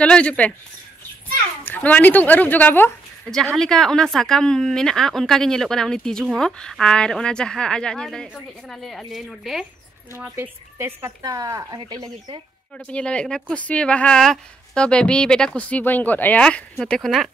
चलो हिजु पे नवा नितुंग अरुप जोगाबो जहाँ लेका उना साकाम मेना उनका के नेलो कना उनी तिजु हो आर उना जहाँ आजा नेल तो हेज कना ले अले नोडे नवा तेजपत्ता हेटै लगिते नोडे पे नेल कना कुसबी बाहा तो बेबी बेटा कुसबी बइन गड आया नते खना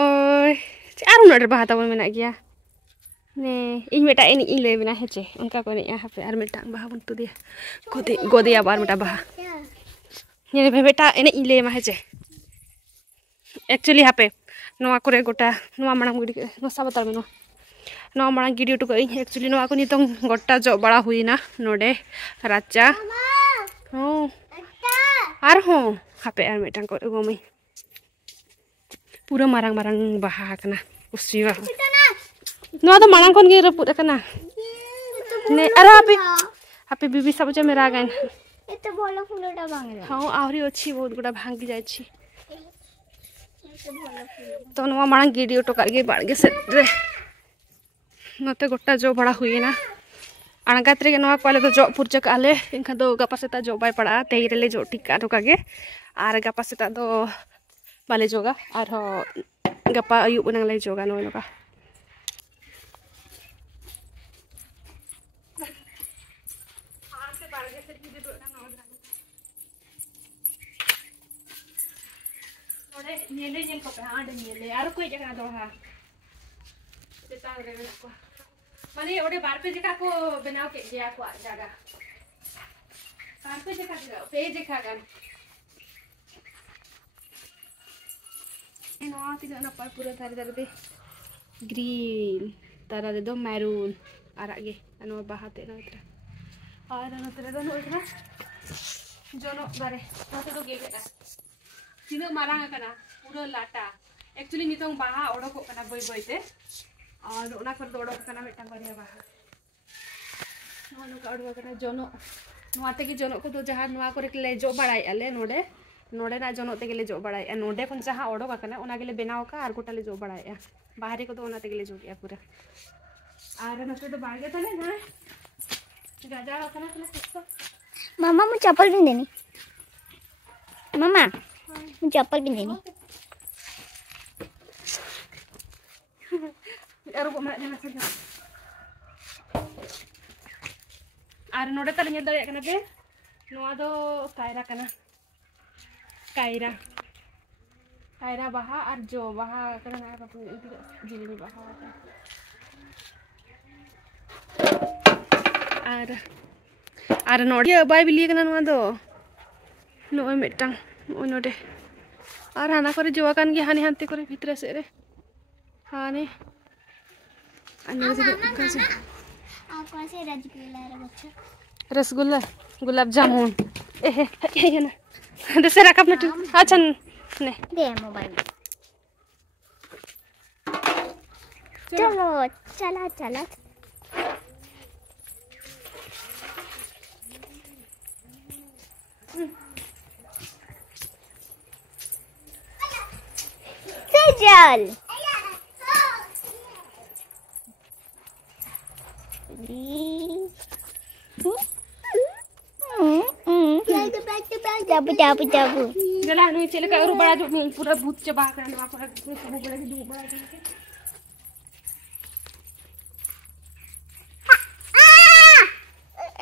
ओय आरु नोडे बाहा तबन मेना गया ने इन बेटा इन ले बिना हेचे उनका को ने यहाँ पे आर मेटा बाहा बन तो दिया गोदे आबार मेटा बाहा ये बेटा एने इले मा हेचे एक्चुअली हापे नवा करे गोटा नवा मांग गिडी नो साबतार मेनो नवा मांग गिडी टुक एक्चुअली नवा को नितों गोटा जो बड़ा हुईना नोडे राचा हो आर हो हापे आर मेटा को गोमई पूरा मारंग मारंग बाहा कना उसीवा नवा तो मांग कोन गे रपुत कना ने अरे हापे हापे बीबी सब जे मेरा गान एते बोलो फुलटा भांगे हां आहुरी अछि बहुत गुडा भांगी जाय छी तो नवा मांग गिडी टो करगे बाड़गे से रे नते गोटा जो बड़ा हुई ना अणगात्रे के नवा पहले तो जो पुरचक आले इनखा दो गपा सेता जो बाय पड़ा तेइरेले जो टिका तो कागे आर गपा सेता दो बाले जोगा आर हो गपा अयु बनंग ले जोगा नो नका नेले नेल को हां नेले यार कोई जगह दो हां सेता रे को माने ओडे बार पे जगह को बनाओ के दिया को जगह बार पे जगह पे जगह गन एनो आती ना पर पूरा तारे तारे दे ग्रीन तारा दे दो मैरून आरागे अनो बाहाते ना इतना और अनो तेरे दो इतना जोनो बारे तो तो गेगे तीनों मारांग कना पूरा लाटा एक्चुअली नितों बाहा ओडोको कना बय बयते और ओना कर दो ओडोको कना मेटा बरिया बाहा नोनो का ओडोको कना जोनो नोआते की जोनो को तो जहां नोआ करे ले जो बड़ाई आले नोडे नोडे ना जोनो ते गेले जो बड़ाई नोडे कोन जहां ओडोको कना ओना गेले बनाओ का आर गोटा ले जो बड़ाई बाहरी को तो ओना ते गेले जो गया पूरा आर नते तो बागे तले ना गाजा कना कना मामा मु चप्पल भी देनी मामा चप्पल भी देनी यार को मैं देना सजा आर नोडे तले ने दरे कना पे नोआ दो कायरा कना कायरा बाहा और जो बाहा कना ना का जिलेबी बाहा आर नोडे बाय बिली कना नोआ दो नोय मेटांग नोडे और हाना करे जोआ कान गे हानि हांते करे भितरे से रे हाने अन्य से कैसे कौन से रसगुल्ला रे बच्चा रसगुल्ला गुलाब जामुन ए ना दसे रख अपने अच्छा ने दे मोबाइल चलो चला चला चल जाबू जाबू जाबू गला नहीं चले का और बड़ा जो पूरा भूत चबा कर ना पूरा सब बड़ा की दो बड़ा के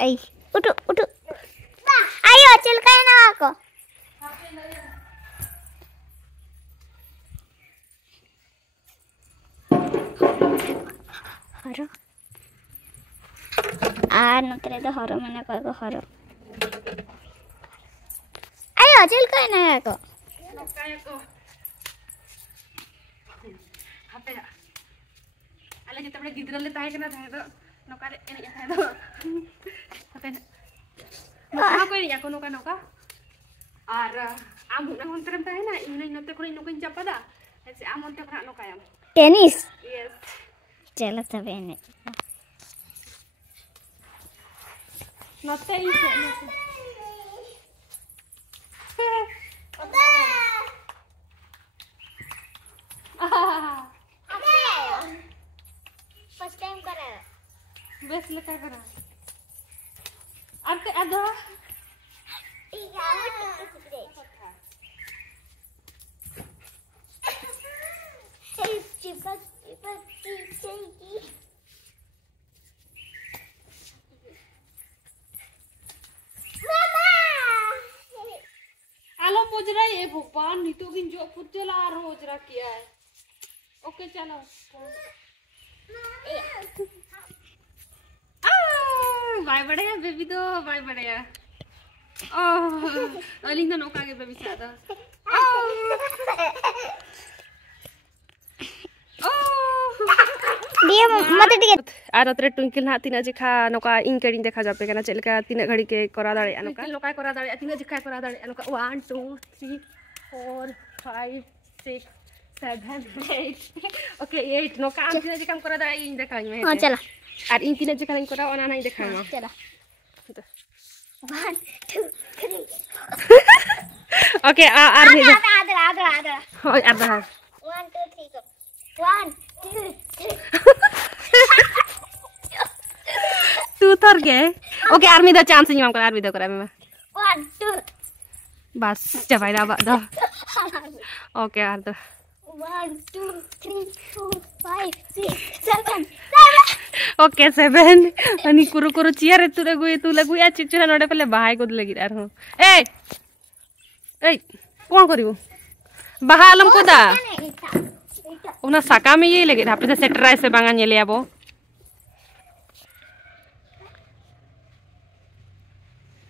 आई उठो उठो आयो चल का ना को हरो आ नतरे तो हरो माने को हरो आयो चल का ना को हापे आले जते बड़े गिदरा ले ताहे कना ताहे दो नोकारे एने ताहे दो हापे नोका को या को नोका नोका और आम हुना होंतरम ताहे ना इन नते को नोका चपादा ऐसे आम होंते करा नोका याम टेनिस यस चलो तबे ने नते ही फर्स्ट टाइम करा बेस लेका करा अब ते अदो आलो पोजरा ये भगवान नीतू किन जो पुजला रोजरा किया है ओके चलो बाय बढ़िया बेबी तो बाय बढ़िया अलिंग तो नौका के बेबी सादा दिए मत दिए आर अतरे ट्विंकल ना तीना जिखा नौका इन करिंग देखा जापे कना चलका तीना घड़ी के करा दाड़े नौका नौका करा दाड़े तीना जिखा करा दाड़े नौका 1 2 3 4 5 6 7 8 ओके 8 नौका आम तीना जिखा करा दाड़े इन देखा मैं हां चला और इन तीना जिखा करा ओना नहीं देखा मैं चला 1 2 3 ओके आर नहीं आदरा हां आदरा 1 2 3 go 1 2 3 तू थर के ओके आर्मी दा चांस नहीं करा आर्मी दा करा मैं 1 2 बस चबाई दा बा ओके आर दा 1 2 3 4 5 6 7 ओके 7 अनि कुरु कुरु चियर तू लगु या चिचुरा नडे पले बाहाय को लगी यार हो ए कोन करिवो बाहा आलम को दा ओना साका में ये लगे आपे सेटराय से बांगा नेले आबो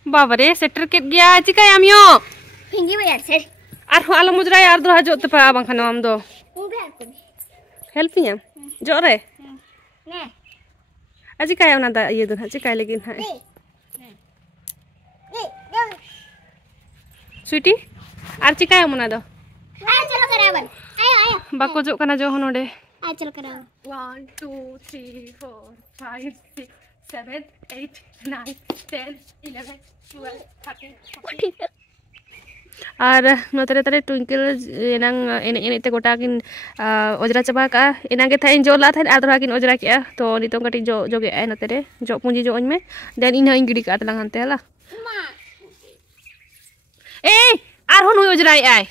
बाबरे सेटर के गया चिका आमियो हिंगी में यार सर आर आलम मुजरा यार दो हजो त पा बांखा नम दो मु भी आको हेल्प या जोरे ने अजी काय ओना दा ये दो चिका लेकिन है स्वीटी आर चिका मना दो आ चलो करावन आयो बाको जो कना जो नोडे आ चलो करावन 1 2 3 4 5 6 7 8 9 10 11 12 13 और नोतरे तरे ट्विंकल एनांग एने ते गोटा किन ओजरा चबा का एनांगे थाइन जोला थाइन आदरा किन ओजरा किया तो नितो कटी जो जोगे आय नोतरे जो पुंजी जो में देन इन हइन गिडी का तला हनते हला ए आर होन ओजरा आय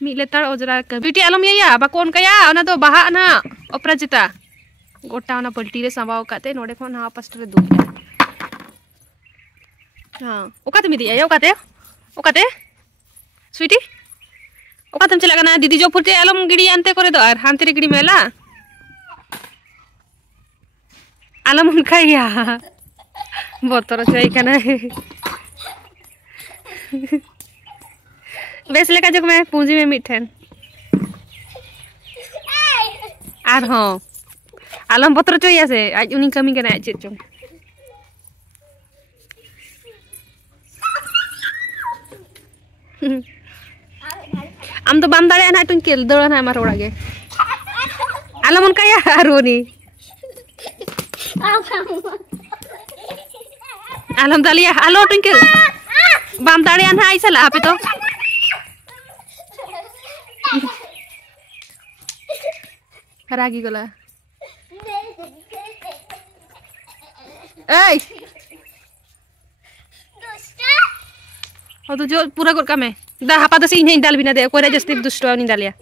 मी लेतार ओजरा का बिटी आलम या बा कोन कया ओना तो बाहा ना अपराजिता गोटा ओना पलटी रे संभाव काते नोडे कोन हा पास्ट रे दो हां ओकाते मी दिया ओकाते स्वीटी ओकातम चला कना दीदी जो फुरते आलम गिडी अंते करे दो आर हांते रे गिडी मेला आलम उनका या बोतरो चई कना बेस लेका जग मैं पूंजी में मिठन आर हां आलम बोतरो चई से आज उनी कमी कना चेत चो आम तो बाम दाड़े ना ट्विंकल दौड़ा ना मार ओड़ा गे आलम उनका या रोनी आलम दालिया आलो ट्विंकल बाम दाड़े ना आई सला पे तो रागी गला ए तो जो पूरा गोरका में दा हापा दसे इन डाल बिना दे कोई जस्ती दुष्ट नहीं डालिया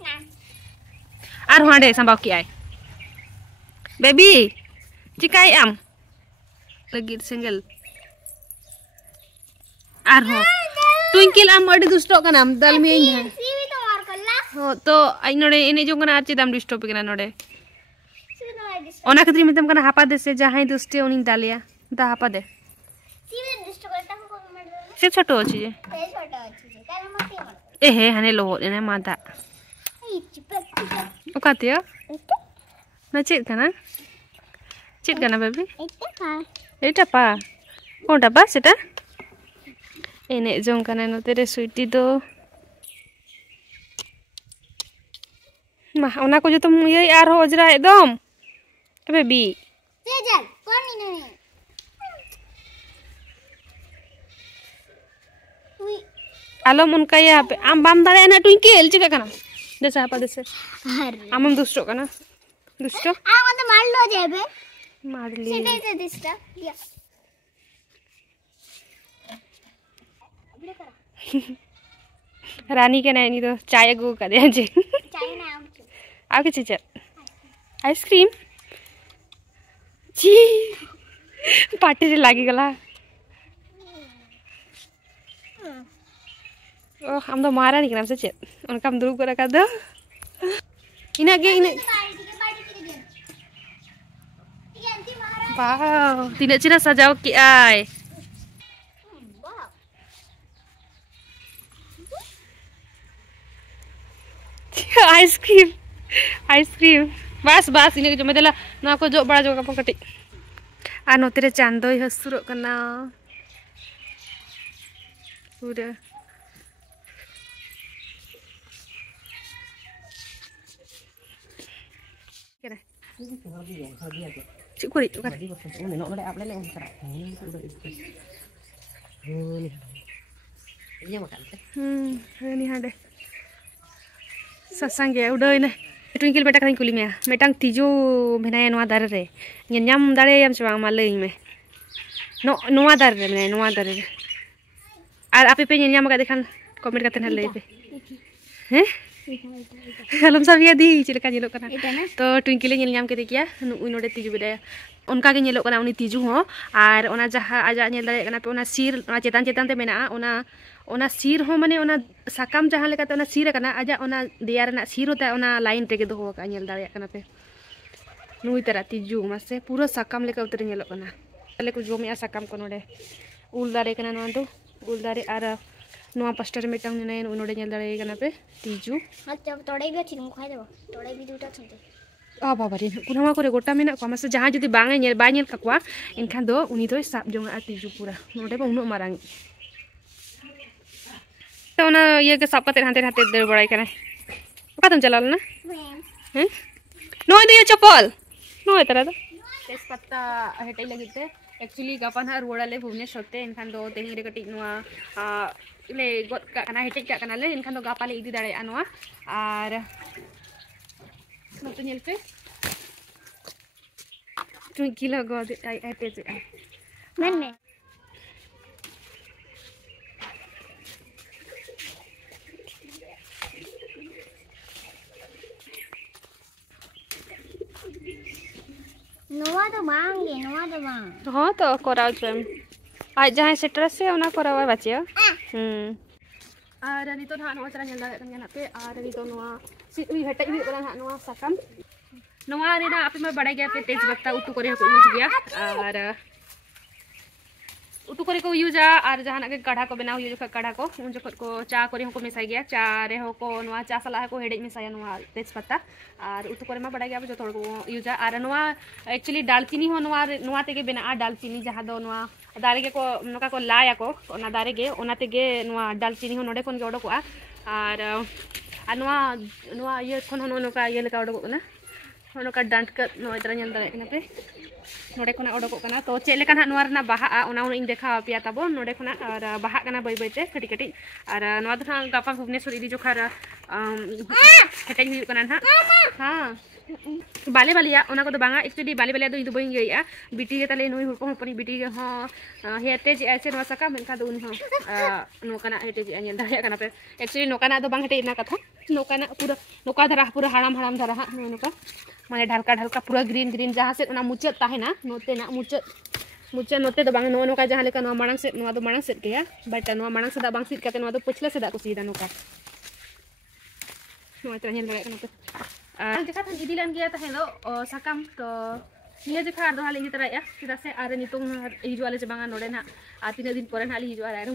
आर हांडे संभाव की आय बेबी चिकाई आम लगी सिंगल आर हो ट्विंकल आम अड़ी दुष्ट का नाम दाल में इन है सीवी तो मार कल्ला हो तो आई नोडे इने जो कना आची दाम डिस्टर्ब कना नोडे ओना खतरी में तुम कना हापा दे से जहां दुष्टे उनी डालिया दा हापा दे सीवी डिस्टर्ब करता को मर से छोटो अछि जे ते छोटा अछि काल मते मर ए हे हने लो ने मादा ई चिपक ओकातिया ना चेत कना बेबी एटा पा कोनटा पा सेटा एने जों कना न तेरे स्वीटी दो मा ओना को जो तुम ये यार हो ओजरा एकदम बेबी तेजल कौन नहीं आलम उनका यहाँ पे आम बाम दाड़े ना ट्विंकल चिका कना जैसे आपा जैसे अरे आम दुष्टो कना दुष्टो आ मत मार लो जेबे मार ली सीधे से दिसता दिया रानी के नहीं तो चाय अगू कर दे जे चाय ना आगे चीज आइसक्रीम जी पार्टी रे लागी गला ओ हम तो महारानी के नाम से चेत उनका हम दुरुब कर दो इना गे इना वाह तीन चिरा सजाव की आय आइसक्रीम आइसक्रीम बस बस इने जो मेदला ना को जो बड़ा जो का कटी आ नोते रे चांदो हसुरो कना पूरा केरे चिकुरी kan ini ada sasang ya udah ini twinkle beta kan kulimnya metang tijo menaya noa dare re nyam dare yam coba malai me no noa dare re menaya noa dare re ar api pe nyam ka dekhan comment katen hal pe हैं kalau sabia di cilaka nyelok kana तो twinkle nyel nyam kete kia ui node tiju beda उनका के nyelok kana uni tiju ho ar ona jaha aja nyel dare kana pe ona sir ona chetan chetan te mena ona sir ho mane ona sakam jaha leka te ona sir kana aja ona deya rena sir hota ona line tege doho ka nyel dare kana pe nui tara tiju mase pura sakam leka utere nyelok kana ale ku jomi a sakam ko node ul dare kana no do ul dare ar नुआ pastor मेटांग ने उनोडे nail दाड़े गना पे तीजू अच्छा तोड़े भी अच्छी खाई देबो तोड़े भी दुटा छते आ बाबा रे कुनामा करे गोटा मेना को मासे जहां जदी बांगे नेल बाय नेल काकवा इनखान दो उनी दो साब जोंगा तीजू पूरा नोडे बा उनो मारांग तो ना ये के साब काते हाते हाते दे बड़ाई करे ओका तुम चलाल ना हैं नो दे ये चप्पल नो तरा दो तेजपत्ता हेटै लगिते एक्चुअली गापान हार रोडाले भुवनेश्वर ते इनखान दो तेही रे कटी नुआ ले गोट kana hetek ka kana le इनखान दो गापा ले इदी दाड़े anoa ar नोते नेल पे twinkle go ai pe je मन में नोवा तो मांगे नोवा तो मांग हां तो कराओ छम आज जहां सेटर से ओना करावा बाचिया आर नि तो ना नो चरा नेल दाड़े कन ना पे आर नि तो नोआ सि उई हेटै भी बना नोआ सकम नोआ रे ना आपे में बड़ा गया पे तेज पत्ता उतु करे को यूज गया और उतु करे को यूज और जहां के काढ़ा को बनाओ यूज काढ़ा को उन जो को चा करे को मिसाई गया चा रे हो को नोआ चा सला को हेडे मिसाया नोआ तेज पत्ता और उतु करे में बड़ा गया जो थोड़ा को यूज और नोआ एक्चुअली दालचीनी हो नोआ ते के बना दालचीनी जहां दो नोआ दारे के को नोका को लाया को ओना दारे के ओना ते के नोआ दालचीनी हो नोडे कोन के ओडको और नोआ ये कोन हो नोका ये लेका ओडको ना नोका डांट का नोआ इतरा नेल दारे ना पे नोडे कोना ओडको kana तो चे लेका ना नोआ रना बाहा ओना इन देखा पिया तबो नोडे कोना और बाहा kana बाई बाई ते कटी कटी और नोआ तो गापा भुवनेश्वर इदी जोखार हेटै हुई kana ना हां बाले बालिया ओना को तो बांगा एक्चुअली बाले बालिया दो इदो बई गया बिटी के तले नोई हुको हपनी बिटी के हां हेते जे ऐसे नोआ सका मेनका दो उन हां नो kana हेते जे नेल दारे kana पे एक्चुअली नो kana दो बांग हेटे इना कथा नो kana पूरा नोका धरा पूरा हाराम हाराम धरा नोका माने ढलका ढलका पूरा ग्रीन ग्रीन जहां से ओना मुचत ताहे ना नोते ना मुचत नोते तो बांग नो नोका जहां लेका नो मांग से नो दो मांग से गया बट नो मांग से दा बांग सीट काते नो दो पछला से दा को सीधा नोका नो इतना नेल दारे kana पे देखा था इदिलान गया था हेलो साकाम तो निया जखा आर दोहाले इतरा या सिदा से आरे नितोंग हिजुआले से बांगा नोडे ना आ 3 दिन परे हाली हिजुआ आरे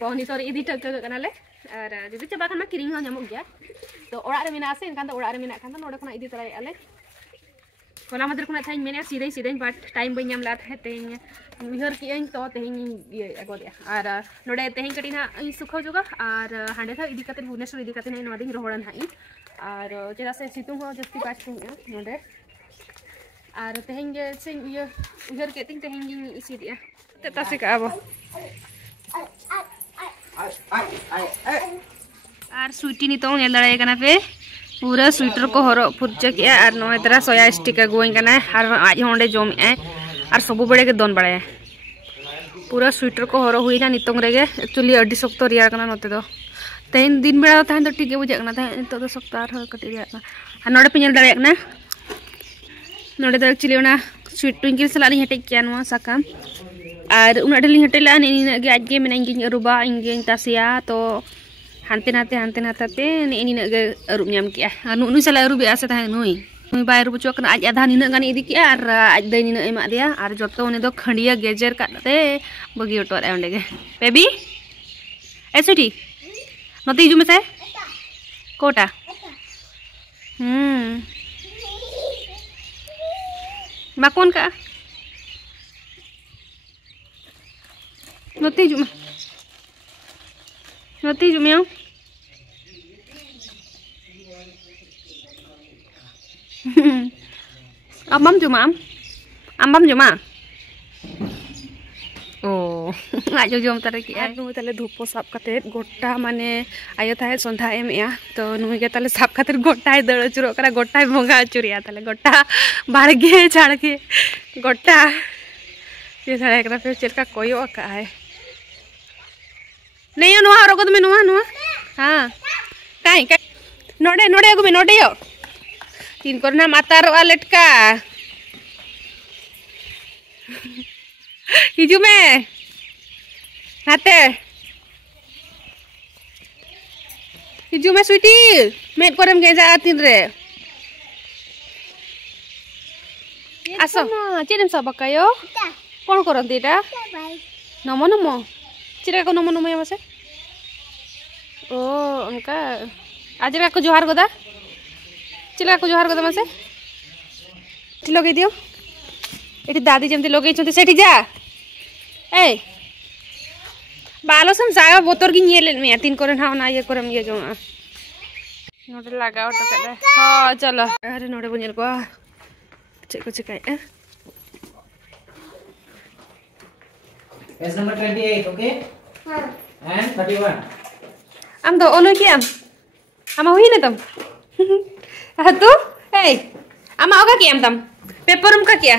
पौनी सॉरी इदि टक टक कनाले और जदि चबा खान मा किरिंग हो ᱧᱟᱢᱚᱜ गया तो ओड़ा रे मेना से इनकान तो ओड़ा रे मेना खान तो नोडे कोना इदि तरा आले कोना मदर कोना थाई मेने सीधे सीधे बट टाइम बई ᱧᱟᱢ ला थे तेन उहर की तो तेन ये अगो दे और नोडे तेन कटी ना सुखो जोगा और हांडे था इदि काते भुवनेश्वर इदि काते नै नोडे रोहड़न हाई और चेदा से सितुंग हो जस्ती बात नोडे और तेहें से ये उधर के तिंग तेहें इसी दिया तता से का अब और स्वीटी नि तो नेल दाड़े कना पे पूरा स्वेटर को हरो फुरच के और नो इतरा सोया स्टिक गोइंग कना और आज होंडे जोम ए और सब बड़े के दोन बड़े पूरा स्वेटर को हरो हुईना नितोंग रेगे एक्चुअली अड्डी सख्त रियार कना नोते दो तेन दिन बेड़ा तहन तो ठीक गे बुझाग कना तहन नितो दो सख्त आर कटी रियार कना आ नोडे पे नेल दाड़ेयाग कना नोडे दो एक्चुअली ओना स्वीट ट्विंकल सला नि हेटेज किया नोआ साकाम और उना ढेली हेटेला निना गे आज गे मेना इंगे अरुबा इंगे तासिया तो हानते नाते ते निना गे अरुब न्याम किया नुनु सला अरुब आसे तहन नुई नुई बाय अरुब चुआ कना आज आधा निना गान इदी किया और आज दे निना एमा दिया और जतो उनी दो खंडिया गेजर काटे बगी ओटो रे ओंडे गे बेबी एसुटी नती हिजु मेसे कोटा माकोन का नती हिजु में Ambam cuma oh aja jom tarik ya nu tale dhupo sap kate gotta mane ayo thae sondha em ya to nu ge tale sap kate gotta dal churo kara gotta bonga churiya tale gotta barge chadke gotta ये सारा एकरा पे चल का कोयो का है नहीं no आरो को में नो हां काई नोडे को में नोडे यो तीन करना मातार लटका हिजू में नाते हिजू में स्वीटी मेट करम गे जा तीन रे आसो चेदम सबकायो कौन करंती एटा नमो चिरा को नमो या मासे ओ उनका आज रा को जोहार गोदा चिला को जोहार गोदा मासे लगे दियो एटी दादी जमती लगे छते सेठी जा ए बालो सम जागा बोतर की नेल में तीन करन हा ना ये करम ये जो नोडे लगाओ तो करे हां चलो अरे नोडे बुनेल को check चिकाई Page number 28, okay? And 31. Am do ono ki am? Ama hui na tam. Hatu? Hey. Ama oga ki am tam? Paper um ka kiya?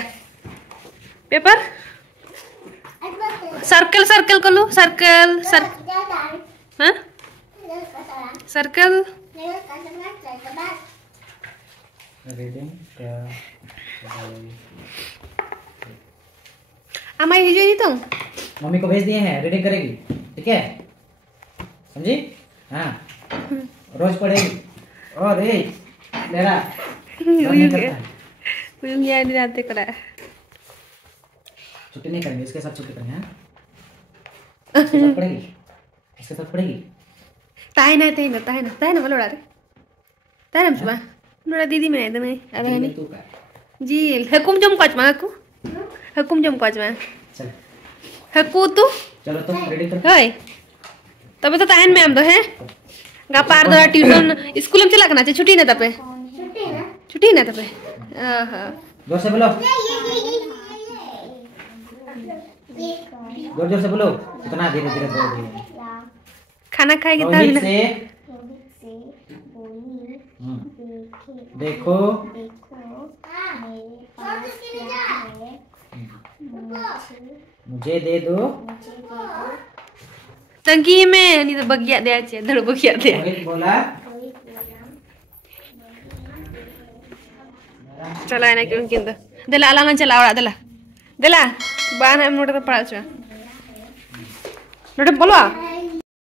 Paper? Circle kolu, circle. Huh? Circle. Reading. Ama hijo ni तुम mummy को भेज दिए हैं, reading करेगी, ठीक है? समझी? हाँ। रोज पढ़ेगी। और ये मेरा uyung ya di nanti kena छुट्टी नहीं करेंगे, इसके साथ छुट्टी करेंगे, हाँ? इसके साथ पढ़ेगी, इसके साथ पढ़ेगी। ताहे ना बोलो डारे ताहे ना चुमा नोड़ा दीदी में नहीं दमे अरे नहीं तू का जी हकुम जम काच मा चल हकू तू चलो तो रीडिंग कर होय तबे तो ताहन में हम दो है गापार दो ट्यूशन स्कूल में चला करना छुट्टी ना तबे छुट्टी ना तबे हां जोर से बोलो जोर से बोलो इतना धीरे धीरे बोलो खाना खाएगी तब ना देखो मुझे दे दो तंकी में नहीं तो बगिया दे आचे धड़ बगिया दे बोला चला है ना क्यों किंद देला अला मन चला देला बाना हम नोटे तो पड़ा छ नोटे बोलो